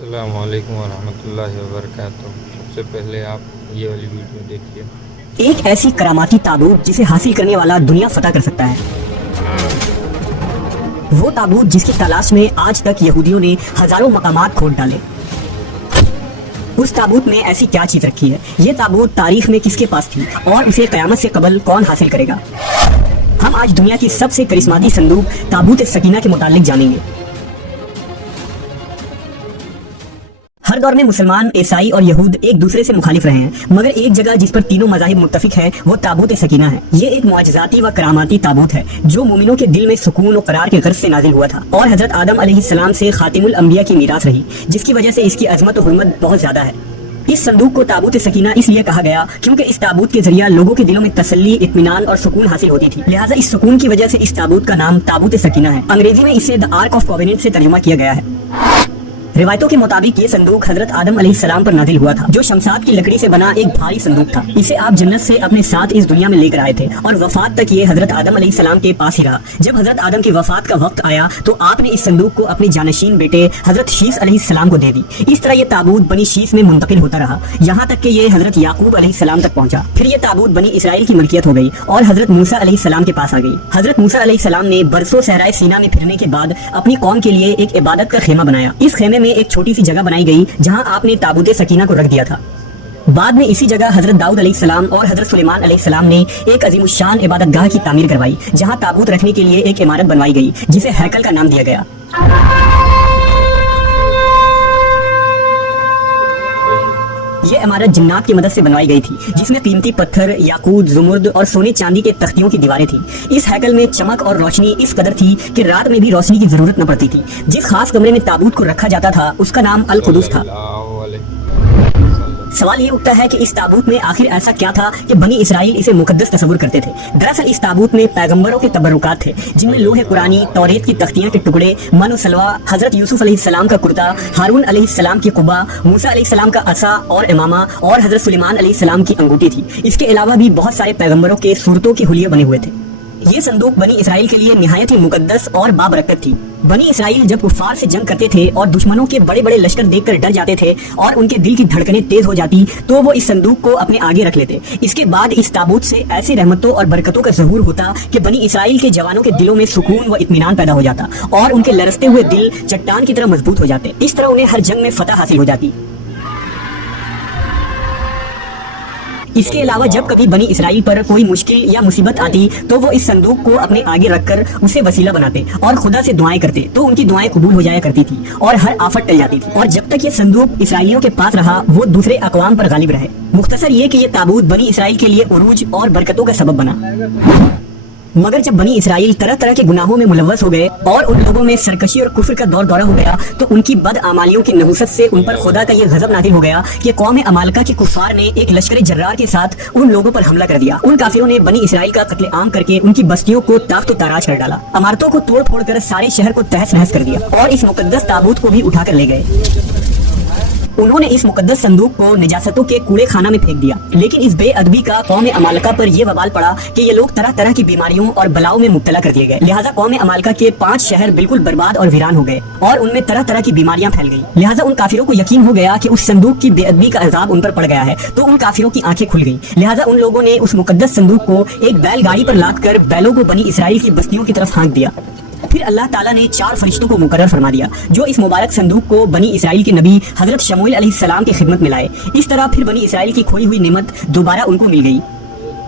السلام علیکم ورحمۃ اللہ وبرکاتہ۔ سب سے پہلے آپ یہ والی ویڈیو دیکھیے۔ ایک ایسی کراماتی تابوت جسے حاصل کرنے والا دنیا فتح کر سکتا ہے، وہ تابوت جس کی تلاش میں آج تک یہودیوں نے ہزاروں مقامات کھود ڈالے۔ اس تابوت میں ایسی کیا چیز رکھی ہے؟ یہ تابوت تاریخ میں کس کے پاس تھی اور اسے قیامت سے قبل کون حاصل کرے گا؟ ہم آج دنیا کی سب سے کرسماتی صندوق تابوت سکینہ کے متعلق جانیں گے۔ ہر دور میں مسلمان، عیسائی اور یہود ایک دوسرے سے مخالف رہے ہیں، مگر ایک جگہ جس پر تینوں مذاہب متفق ہیں وہ تابوت سکینہ ہے۔ یہ ایک معجزاتی و کراماتی تابوت ہے جو مومنوں کے دل میں سکون و قرار کے غرض سے نازل ہوا تھا اور حضرت آدم علیہ السلام سے خاتم الانبیاء کی میراث رہی، جس کی وجہ سے اس کی عظمت و حرمت بہت زیادہ ہے۔ اس صندوق کو تابوت سکینہ اس لیے کہا گیا کیونکہ اس تابوت کے ذریعہ لوگوں کے دلوں میں تسلی، اطمینان اور سکون حاصل ہوتی تھی، لہٰذا اس سکون کی وجہ سے اس تابوت کا نام تابوت سکینہ ہے۔ انگریزی میں اسے دی آرک آف کووننٹ سے ترجمہ کیا گیا ہے۔ روایتوں کے مطابق یہ صندوق حضرت آدم علیہ السلام پر نازل ہوا تھا، جو شمشاد کی لکڑی سے بنا ایک بھاری صندوق تھا۔ اسے آپ جنت سے اپنے ساتھ اس دنیا میں لے کر آئے تھے اور وفات تک یہ حضرت آدم علیہ السلام کے پاس ہی رہا۔ جب حضرت آدم کی وفات کا وقت آیا تو آپ نے اس صندوق کو اپنے جانشین بیٹے حضرت شیث علیہ السلام کو دے دی۔ اس طرح یہ تابوت بنی شیث میں منتقل ہوتا رہا، یہاں تک کہ یہ حضرت یعقوب علیہ السلام تک پہنچا۔ پھر یہ تابوت بنی اسرائیل کی ملکیت ہو گئی اور حضرت موسیٰ علیہ السلام کے پاس آ گئی۔ حضرت موسیٰ علیہ السلام نے برسوں صحرائے سینا میں پھرنے کے بعد اپنی قوم کے لیے ایک عبادت کا خیمہ بنایا۔ اس خیمے میں ایک چھوٹی سی جگہ بنائی گئی جہاں آپ نے تابوت سکینہ کو رکھ دیا تھا۔ بعد میں اسی جگہ حضرت داؤد علیہ السلام اور حضرت سلیمان علیہ السلام نے ایک عظیم الشان عبادت گاہ کی تعمیر کروائی، جہاں تابوت رکھنے کے لیے ایک عمارت بنوائی گئی جسے ہیکل کا نام دیا گیا۔ یہ عمارت جنات کی مدد سے بنوائی گئی تھی، جس میں قیمتی پتھر، یاقوت، زمرد اور سونے چاندی کے تختیوں کی دیواریں تھیں۔ اس ہیکل میں چمک اور روشنی اس قدر تھی کہ رات میں بھی روشنی کی ضرورت نہ پڑتی تھی۔ جس خاص کمرے میں تابوت کو رکھا جاتا تھا اس کا نام القدس تھا۔ سوال یہ اٹھتا ہے کہ اس تابوت میں آخر ایسا کیا تھا کہ بنی اسرائیل اسے مقدس تصور کرتے تھے؟ دراصل اس تابوت میں پیغمبروں کے تبرکات تھے، جن میں لوح قرآنی، توریت کی تختیاں کے ٹکڑے، من و سلوہ، حضرت یوسف علیہ السلام کا کرتا، ہارون علیہ السلام کی قبا، موسیٰ علیہ السلام کا عصا اور امامہ اور حضرت سلیمان علیہ السلام کی انگوٹھی تھی۔ اس کے علاوہ بھی بہت سارے پیغمبروں کے صورتوں کے حلیے بنے ہوئے تھے۔ یہ صندوق بنی اسرائیل کے لیے نہایت ہی مقدس اور بابرکت تھی۔ بنی اسرائیل جب کفار سے جنگ کرتے تھے اور دشمنوں کے بڑے بڑے لشکر دیکھ کر ڈر جاتے تھے اور ان کے دل کی دھڑکنیں تیز ہو جاتی تو وہ اس صندوق کو اپنے آگے رکھ لیتے۔ اس کے بعد اس تابوت سے ایسی رحمتوں اور برکتوں کا ظہور ہوتا کہ بنی اسرائیل کے جوانوں کے دلوں میں سکون و اطمینان پیدا ہو جاتا اور ان کے لرزتے ہوئے دل چٹان کی طرح مضبوط ہو جاتے۔ اس طرح انہیں ہر جنگ میں فتح حاصل ہو جاتی۔ اس کے علاوہ جب کبھی بنی اسرائیل پر کوئی مشکل یا مصیبت آتی تو وہ اس صندوق کو اپنے آگے رکھ کر اسے وسیلہ بناتے اور خدا سے دعائیں کرتے تو ان کی دعائیں قبول ہو جایا کرتی تھی اور ہر آفت ٹل جاتی تھی۔ اور جب تک یہ صندوق اسرائیلیوں کے پاس رہا وہ دوسرے اقوام پر غالب رہے۔ مختصر یہ کہ یہ تابوت بنی اسرائیل کے لیے عروج اور برکتوں کا سبب بنا۔ مگر جب بنی اسرائیل طرح طرح کے گناہوں میں ملوث ہو گئے اور ان لوگوں میں سرکشی اور کفر کا دور دورہ ہو گیا تو ان کی بد اعمالیوں کی نحوست سے ان پر خدا کا یہ غضب نازل ہو گیا کہ قوم عمالقہ کے کفار نے ایک لشکر جرار کے ساتھ ان لوگوں پر حملہ کر دیا۔ ان کافروں نے بنی اسرائیل کا قتل عام کر کے ان کی بستیوں کو تاخت و تاراج کر ڈالا، عمارتوں کو توڑ پھوڑ کر سارے شہر کو تہس نہس کر دیا اور اس مقدس تابوت کو بھی اٹھا کر لے گئے۔ انہوں نے اس مقدس صندوق کو نجاستوں کے کوڑے خانہ میں پھینک دیا۔ لیکن اس بے ادبی کا قوم عمالقہ پر یہ وبال پڑا کہ یہ لوگ طرح طرح کی بیماریوں اور بلاؤں میں مبتلا کر دیے گئے، لہٰذا قوم عمالقہ کے 5 شہر بالکل برباد اور ویران ہو گئے اور ان میں طرح طرح کی بیماریاں پھیل گئی۔ لہٰذا ان کافروں کو یقین ہو گیا کہ اس صندوق کی بے ادبی کا عذاب ان پر پڑ گیا ہے، تو ان کافروں کی آنکھیں کھل گئیں۔ لہٰذا ان لوگوں نے اس مقدس صندوق کو ایک بیل گاڑی پر لاد کر بیلوں کو بنی اسرائیل کی بستیوں کی طرف ہانک دیا۔ پھر اللہ تعالیٰ نے 4 فرشتوں کو مقرر فرما دیا جو اس مبارک صندوق کو بنی اسرائیل کے نبی حضرت شموئیل علیہ السلام کی خدمت میں لائے۔ اس طرح پھر بنی اسرائیل کی کھوئی ہوئی نعمت دوبارہ ان کو مل گئی۔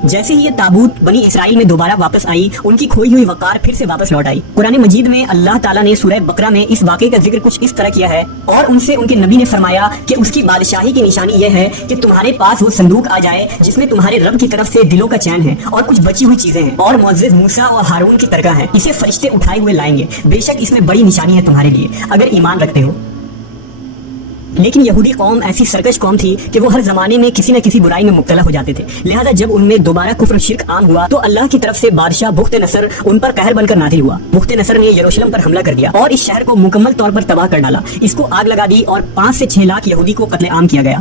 جیسے ہی یہ تابوت بنی اسرائیل میں دوبارہ واپس آئی ان کی کھوئی ہوئی وقار پھر سے واپس لوٹ آئی۔ قرآن مجید میں اللہ تعالیٰ نے سورہ بقرہ میں اس واقعے کا ذکر کچھ اس طرح کیا ہے اور ان سے ان کے نبی نے فرمایا کہ اس کی بادشاہی کی نشانی یہ ہے کہ تمہارے پاس وہ صندوق آ جائے جس میں تمہارے رب کی طرف سے دلوں کا چین ہے اور کچھ بچی ہوئی چیزیں ہیں اور معزز موسیٰ اور ہارون کی ترکہ ہیں، اسے فرشتے اٹھائے ہوئے لائیں گے، بے شک اس میں بڑی نشانی ہے تمہارے لیے اگر ایمان رکھتے ہو۔ لیکن یہودی قوم ایسی سرکش قوم تھی کہ وہ ہر زمانے میں کسی نہ کسی برائی میں مبتلا ہو جاتے تھے، لہٰذا جب ان میں دوبارہ کفر و شرک عام ہوا تو اللہ کی طرف سے بادشاہ بخت نصر ان پر قہر بن کر نازل ہوا۔ بخت نصر نے یروشلم پر حملہ کر دیا اور اس شہر کو مکمل طور پر تباہ کر ڈالا، اس کو آگ لگا دی اور 5 سے 6 لاکھ یہودی کو قتل عام کیا گیا۔